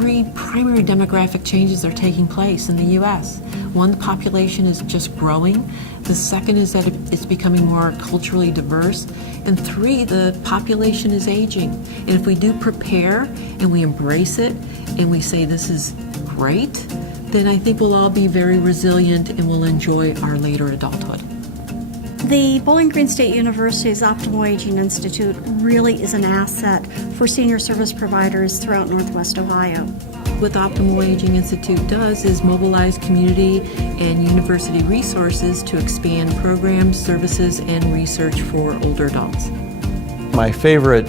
three primary demographic changes are taking place in the U.S. One, the population is just growing. The second is that it's becoming more culturally diverse. And three, the population is aging. And if we do prepare and we embrace it and we say this is great, then I think we'll all be very resilient and we'll enjoy our later adulthood. The Bowling Green State University's Optimal Aging Institute really is an asset for senior service providers throughout Northwest Ohio. What the Optimal Aging Institute does is mobilize community and university resources to expand programs, services, and research for older adults. My favorite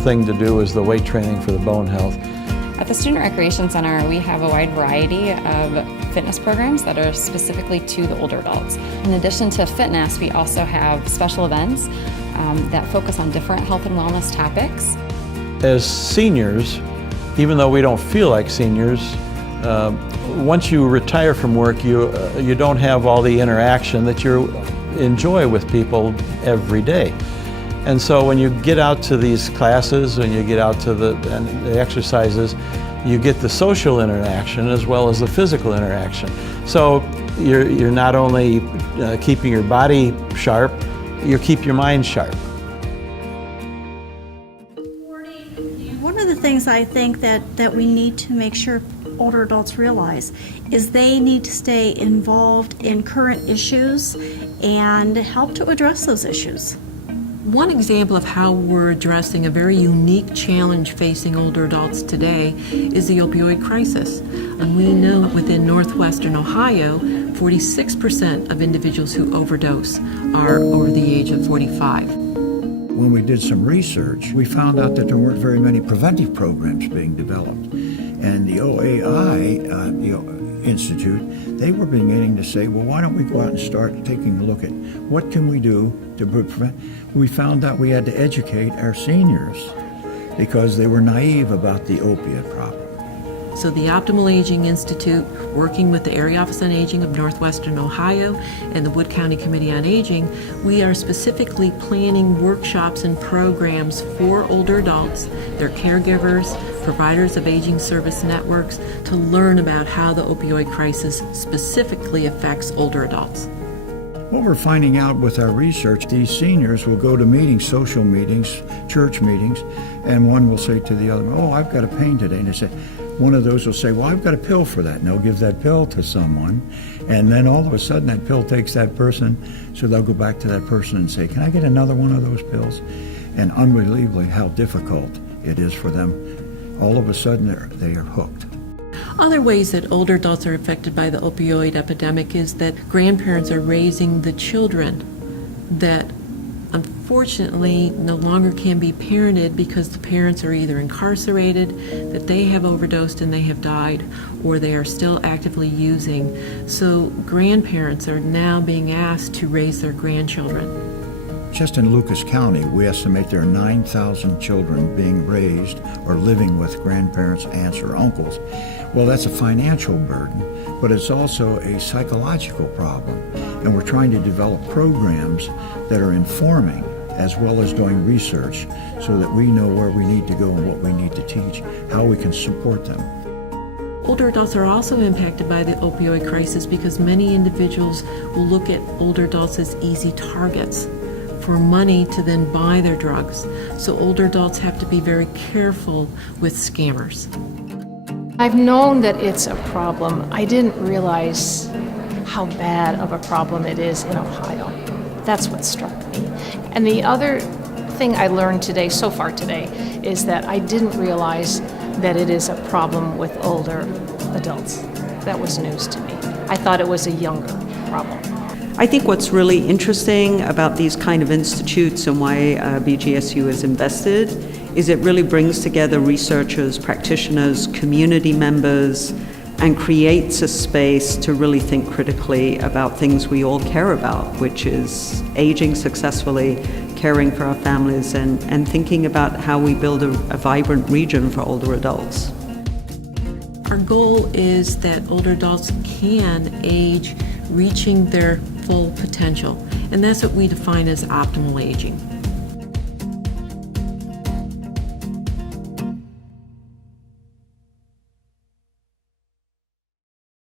thing to do is the weight training for the bone health. At the Student Recreation Center, we have a wide variety of fitness programs that are specifically to the older adults. In addition to fitness, we also have special events that focus on different health and wellness topics. As seniors, even though we don't feel like seniors, once you retire from work, you don't have all the interaction that you enjoy with people every day. And so when you get out to these classes and you get out to the exercises, you get the social interaction as well as the physical interaction. So you're not only keeping your body sharp, you keep your mind sharp. One of the things I think that we need to make sure older adults realize is they need to stay involved in current issues and help to address those issues. One example of how we're addressing a very unique challenge facing older adults today is the opioid crisis. And we know within Northwestern Ohio, 46% of individuals who overdose are over the age of 45. When we did some research, we found out that there weren't very many preventive programs being developed. And the OAI Institute, they were beginning to say, well, why don't we go out and start taking a look at what can we do to prevent? We found out we had to educate our seniors because they were naive about the opiate problem. So the Optimal Aging Institute, working with the Area Office on Aging of Northwestern Ohio and the Wood County Committee on Aging, we are specifically planning workshops and programs for older adults, their caregivers, providers of aging service networks, to learn about how the opioid crisis specifically affects older adults. What we're finding out with our research, these seniors will go to meetings, social meetings, church meetings, and one will say to the other, oh, I've got a pain today. And they say, one of those will say, well, I've got a pill for that. And they'll give that pill to someone. And then all of a sudden that pill takes that person. So they'll go back to that person and say, can I get another one of those pills? And unbelievably how difficult it is for them. All of a sudden they are hooked. Other ways that older adults are affected by the opioid epidemic is that grandparents are raising the children that unfortunately no longer can be parented because the parents are either incarcerated, that they have overdosed and they have died, or they are still actively using. So grandparents are now being asked to raise their grandchildren. Just in Lucas County, we estimate there are 9,000 children being raised or living with grandparents, aunts, or uncles. Well, that's a financial burden, but it's also a psychological problem. And we're trying to develop programs that are informing as well as doing research so that we know where we need to go and what we need to teach, how we can support them. Older adults are also impacted by the opioid crisis because many individuals will look at older adults as easy targets for money to then buy their drugs. So older adults have to be very careful with scammers. I've known that it's a problem. I didn't realize how bad of a problem it is in Ohio. That's what struck me. And the other thing I learned today, so far today, is that I didn't realize that it is a problem with older adults. That was news to me. I thought it was a younger problem. I think what's really interesting about these kind of institutes and why BGSU is invested is it really brings together researchers, practitioners, community members, and creates a space to really think critically about things we all care about, which is aging successfully, caring for our families, and thinking about how we build a vibrant region for older adults. Our goal is that older adults can age reaching their full potential, and that's what we define as optimal aging.